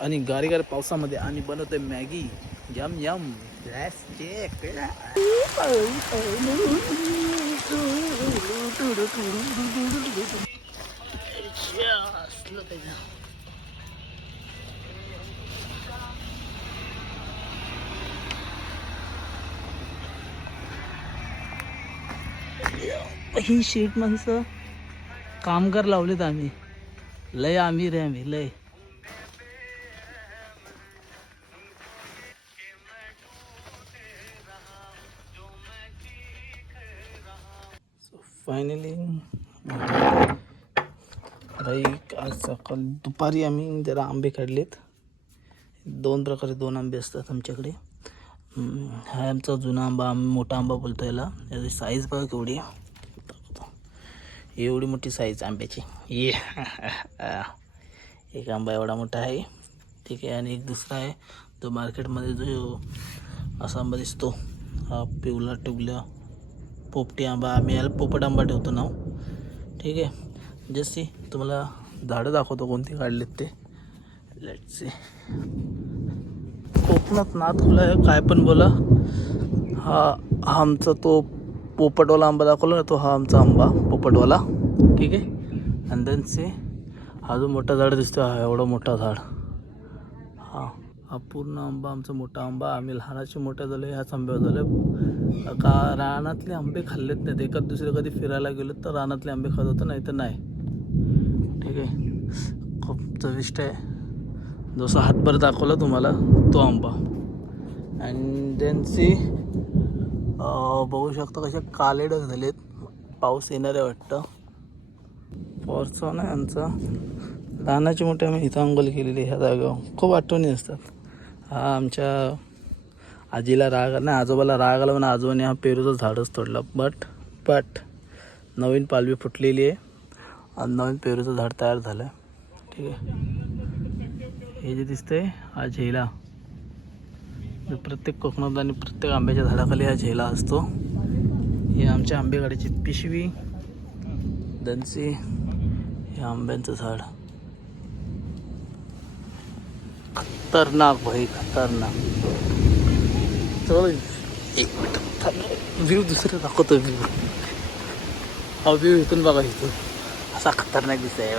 आणि गारी पावसामध्ये आणि बनवतोय मॅगी. Yum yum. ही शीट माणसं कामगार लावलेत आम्ही. लय आम्ही रे आम्ही लय. फायनली बाईक आज सकाळ दुपारी आम्ही जरा आंबे काढलेत. दोन प्रकारे दोन आंबे असतात आमच्याकडे. हा आमचा जुना आंबा आम्ही मोठा आंबा बोलतो याला. याची साईज बघा केवढी. एवढी मोठी साईज आंब्याची. ये. एक आंबा एवढा मोठा आहे. ठीक आहे आणि एक दुसरा आहे. तो मार्केटमध्ये जो असा आंबा दिसतो हा पिवला टुबला पोपटी आंबा आम्ही याला पोपट आंबा ठेवतो नाव. ठीक आहे. जशी तुम्हाला झाडं दाखवतो कोणती काढलीत ते. लेट सी कोकणात नात खुला आहे काय पण बोला. हा हा आमचा तो पोपटवाला आंबा दाखवला ना तो हा आमचा आंबा पोपटवाला. ठीक आहे. आणि देन से हा जो मोठा झाड दिसतो हा एवढा मोठा झाड. हां. हा पूर्ण आंबा आमचा मोठा आंबा आम्ही लहानाचे मोठे झाले ह्याच आंब्यावर झाले. का रानातले आंबे खाल्लेत नाहीत. एखाद दुसरे कधी फिरायला गेलो तर रानातले आंबे खात होतो नाही तर नाही. ठीक आहे. खूप चविष्ट आहे. जसं हातभर दाखवला तुम्हाला तो आंबा. अँड त्यांची बघू शकता कसे काले ढग झालेत. पाऊस येणार आहे वाटतं. फॉर्चॉन आहे आमचा. लहानाची मोठी आम्ही इथं अंघोल केलेली ह्या जागेवर. खूप आठवणी असतात. हा आमच्या आजीला राग आला नाही आजोबाला राग आला म्हणून आजोबाने हा पेरूचं झाडच तोडला. बट बट नवीन पालवी फुटलेली आहे आणि नवीन पेरूचं झाड तयार झालं ठीक आहे. हे जे दिसतंय हा झेला. म्हणजे प्रत्येक कोकणात आणि प्रत्येक आंब्याच्या झाडाखाली हा झेला असतो. ही आमच्या आंबेगाडीची पिशवी दनसी हे आंब्यांचं झाड. खतरनाक भाई खतरनाक. चल एक मिनिट. व्ह्यू दुसरं दाखवतो व्ह्यू हा व्ह्यू इथून बघा इथून. असा खतरनाक दिसतंय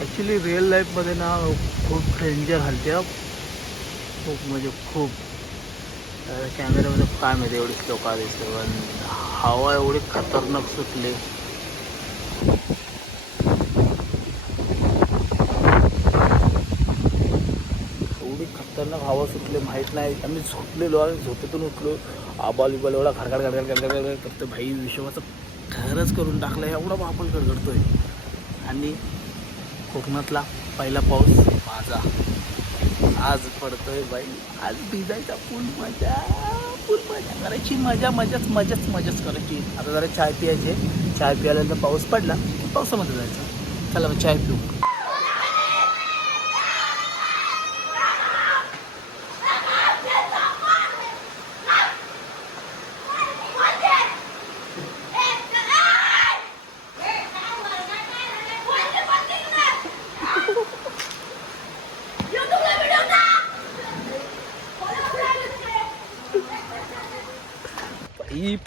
ॲक्च्युली रिअल लाईफमध्ये ना खूप डेंजर हलते खूप म्हणजे खूप. कॅमेऱ्यामध्ये काय माहिती एवढीच लोक दिसते पण हवा एवढी खतरनाक सुटली एवढी केव्हा सुटले माहीत नाही. आम्ही झोपलेलो आहे झोपेतून उठलो. आबाल बिबाल एवढा घडघड घडघड घडघड घडघड करतो. भाई विश्वाचं खरंच करून टाकलं. एवढा गडतो आहे आणि कोकणातला पहिला पाऊस माझा. आज पडतोय बाई. आज भिजायचा फुल मजा फुल मजा करायची मजा मजाच मजाच मजाच करायची. आता जरा चाय पियायचे चाय प्यायल्यानंतर पाऊस पडला पावसामध्ये जायचं. चला मग चाय पिऊ.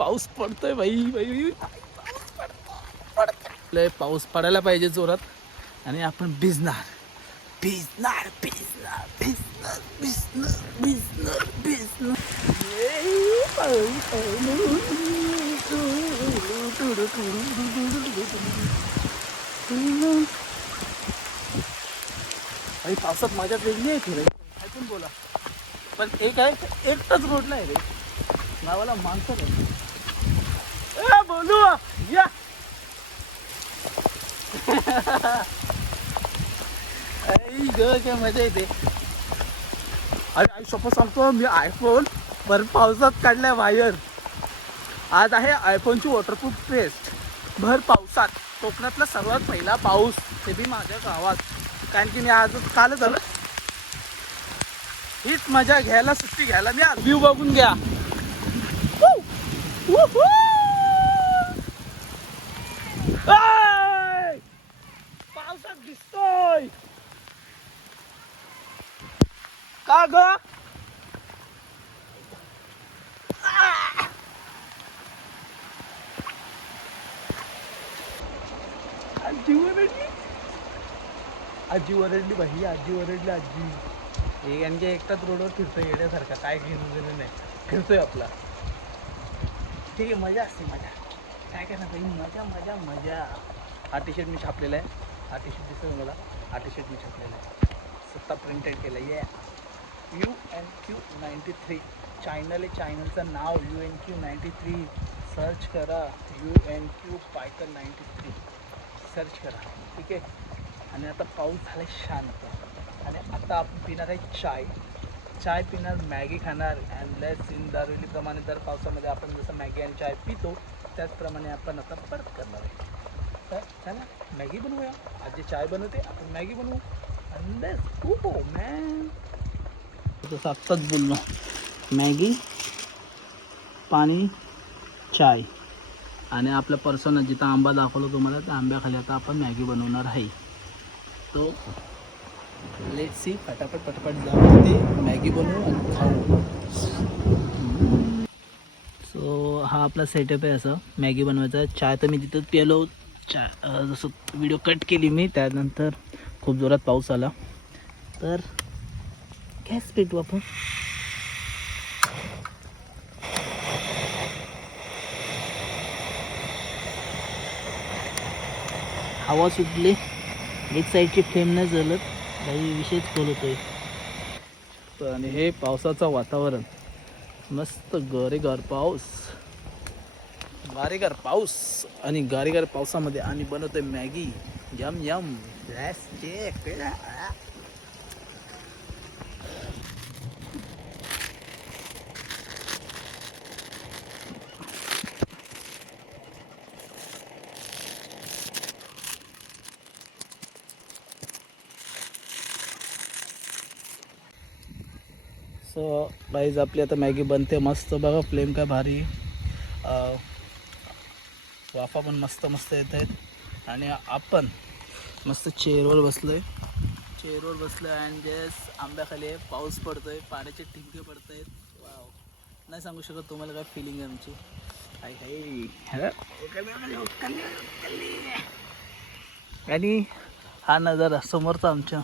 पाऊस पडतोय बाई बाई लय पाऊस पडायला पाहिजे जोरात. आणि आपण भिजणार. भिजणार भिजणार भिजणार भिजणार भिजणार भिजणार. आई पावसात माझ्यात वेगळी आहे रे. ऐकून बोला. पण एक आहे एकटाच रोड नाही रे. नावाला माणसं नाही. या काय मजा येते. अरे आई सोपं सांगतो मी आयफोन भर पावसात काढलाय वायर आज आहे आयफोनची वॉटरप्रूफ टेस्ट भर पावसात. कोकणातला सर्वात पहिला पाऊस. ते बी माझ्या गावात. कारण की मी आज कालच झालं हीच मजा घ्यायला सुट्टी घ्यायला मी आज व्ह्यू बघून घ्या. पावसात दिसतोय का ग? आजी ओरडली. आजी ओरडली भाई आजी ओरडली आजी. हे यांच्या एकटाच रोडवर फिरतोय येण्यासारखा काय घेणं देणं नाही. फिरतोय आपला. ठीक आहे मजा असते मजा. काय काय ना भाई मजा मजा मजा. हा टी शर्ट मी छापलेला आहे. हा टी शर्ट दिसतो मला? हा टी शर्ट मी छापलेला आहे. सत्ता प्रिंटेड केलं आहे U N Q ninety three channel आहे चॅनलचं नाव U N Q ninety three search करा. यू एन क्यू पायकर नाईन्टी थ्री सर्च करा. ठीक आहे? आणि आता पाऊस झाला शांत. आणि आता आपण पिणार आहे चाय. चाय पिणार मॅगी खाणार. अँड लेस इन दारुलीप्रमाणे दर पावसामध्ये आपण जसं मॅगी आणि चाय पितो त्याचप्रमाणे आपण आता परत करणार आहे. तर चला मॅगी बनवूया. आज जे चाय बनवते आपण मॅगी बनवू. अँड खूप हो मॅन जसं आत्ताच बोललो मॅगी पाणी चाय. आणि आपल्या पर्सनं जिथं आंबा दाखवला तुम्हाला त्या आंब्याखाली आता आपण मॅगी बनवणार आहे. तो लेट सी फटाफट पटापट जाऊन ते मॅगी बनवू आणि खाऊ सो हा आपला सेटअप आहे असं. मॅगी बनवायचा. चाय तर मी तिथं पिलो चाय जसं व्हिडिओ कट केली मी त्यानंतर खूप जोरात पाऊस आला. तर गॅस पेटू आपण. हवा सुटली. एक साईडची फ्लेम नाही झालं काही विषयच बोलत आहे आणि हे पावसाचं वातावरण. मस्त गारेगार पाऊस. गारेगार पाऊस आणि गारेगार पावसामध्ये आम्ही बनवतोय Maggi. Yum yum. So guys आपली आता मॅगी बनते मस्त. बघा फ्लेम काय भारी. अं, वाफा पण मस्त मस्त येत आहेत. आणि आपण मस्त चेअरवर बसलो आहे चेअरवर बसलो आहे आणि जस आंब्याखाली आहे. पाऊस पडतो आहे पाण्याचे ठिंके पडत आहेत वाव नाही सांगू शकत तुम्हाला काय फिलिंग आहे आमची. हाय हाय. आणि हा नजारा समोरचा आमच्या.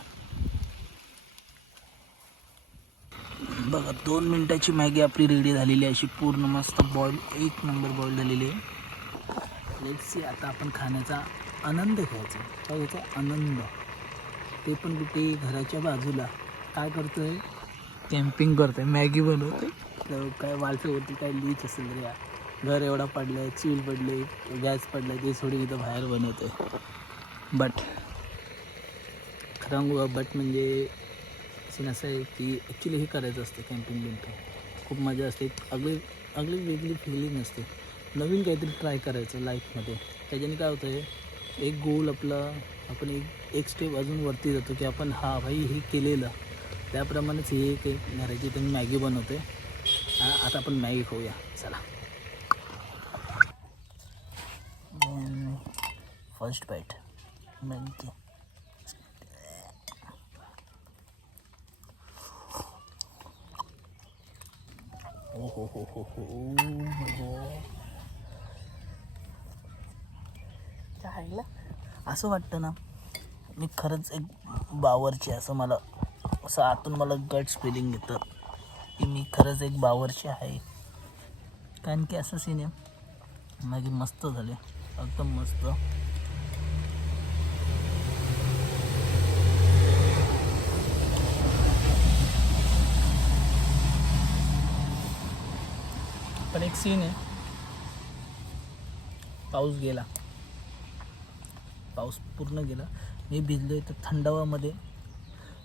बघा दोन मिनटाची मॅगी आपली रेडी झालेली आहे. अशी पूर्ण मस्त बॉईल एक नंबर बॉईल झालेली आहे. लेट्स सी आता आपण खाण्याचा आनंद घ्यायचा. काय घ्यायचा आनंद. ते पण कुठे घराच्या बाजूला. काय करतो आहे कॅम्पिंग करतो आहे मॅगी बनवतोय. तर काय वालफेवरती काय लीच असेल रे घर एवढा पडलं आहे चूल पडले गॅस पडला ते सोडून इथं बाहेर बनवते बट खरं बट म्हणजे सीन असं आहे की ॲक्च्युली हे करायचं असतं कॅम्पिंग बिम्पिंग. खूप मजा असते. अगदी अगदी वेगळी फिलिंग असते. नवीन काहीतरी ट्राय करायचं लाईफमध्ये त्याच्याने काय होतं आहे एक गोल आपला आपण एक एक स्टेप अजून वरती जातो की आपण हा भाई हे केलेलं. त्याप्रमाणेच हे एक घराची तर मॅगी बनवते आता आपण मॅगी खाऊया. चला. फर्स्ट बाईट मॅगी हो हो हो हो हो चांगलं असं वाटतं ना. मी खरंच एक बावरची असं मला असं आतून मला गट्स फिलिंग येतं की मी खरंच एक बावरची आहे. कारण की असं सीन आहे. मागे मस्त झाले. एकदम मस्त. पण एक सीन आहे. पाऊस गेला. पाऊस पूर्ण गेला. मी भिजलो आहे तर थंडावामध्ये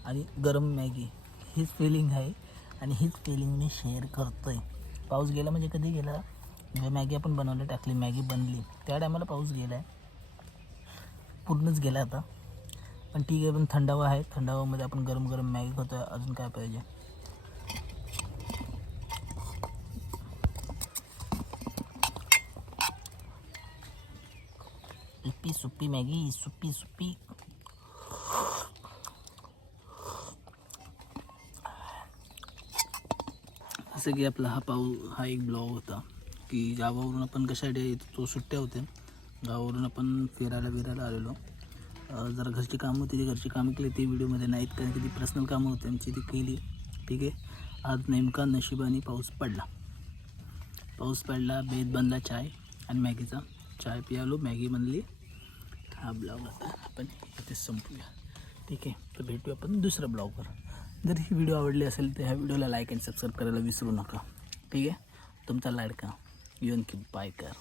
आणि गरम मॅगी. हीच फिलिंग आहे आणि हीच फिलिंग मी शेअर करतो आहे पाऊस गेला म्हणजे कधी गेला? जेव्हा मॅगी आपण बनवली टाकली मॅगी बनली त्या टायमाला पाऊस गेला आहे. पूर्णच गेला आता. पण ठीक आहे पण थंडावा आहे. थंडावामध्ये आपण गरम गरम मॅगी खातो आहे अजून काय पाहिजे? सुप्पी मॅगी सुप्पी सुप्पी जसं की आपला हा पाऊ हा एक ब्लॉग होता. की गावावरून आपण कशासाठी येतो तो सुट्ट्या होत्या. गावावरून आपण फिरायला फिरायला आलेलो. जर जरा घरची कामं होती ती घरची कामं केली ती व्हिडिओमध्ये नाहीत कारण की ती पर्सनल कामं होती आमची ती केली. ठीक आहे? आज नेमका नशिबाने पाऊस पडला. पाऊस पडला बेत बनला चाय आणि मॅगीचा. चाय पियालो मॅगी बनली. हा ब्लॉग आता आपण इथे संपूया. ठीक आहे तर भेटूया आपण दुसऱ्या ब्लॉगवर. जर ही व्हिडिओ आवडली असेल तर ह्या व्हिडिओला लाईक आणि सबस्क्राईब करायला विसरू नका. ठीक आहे तुमचा लाडका. युन की बायकर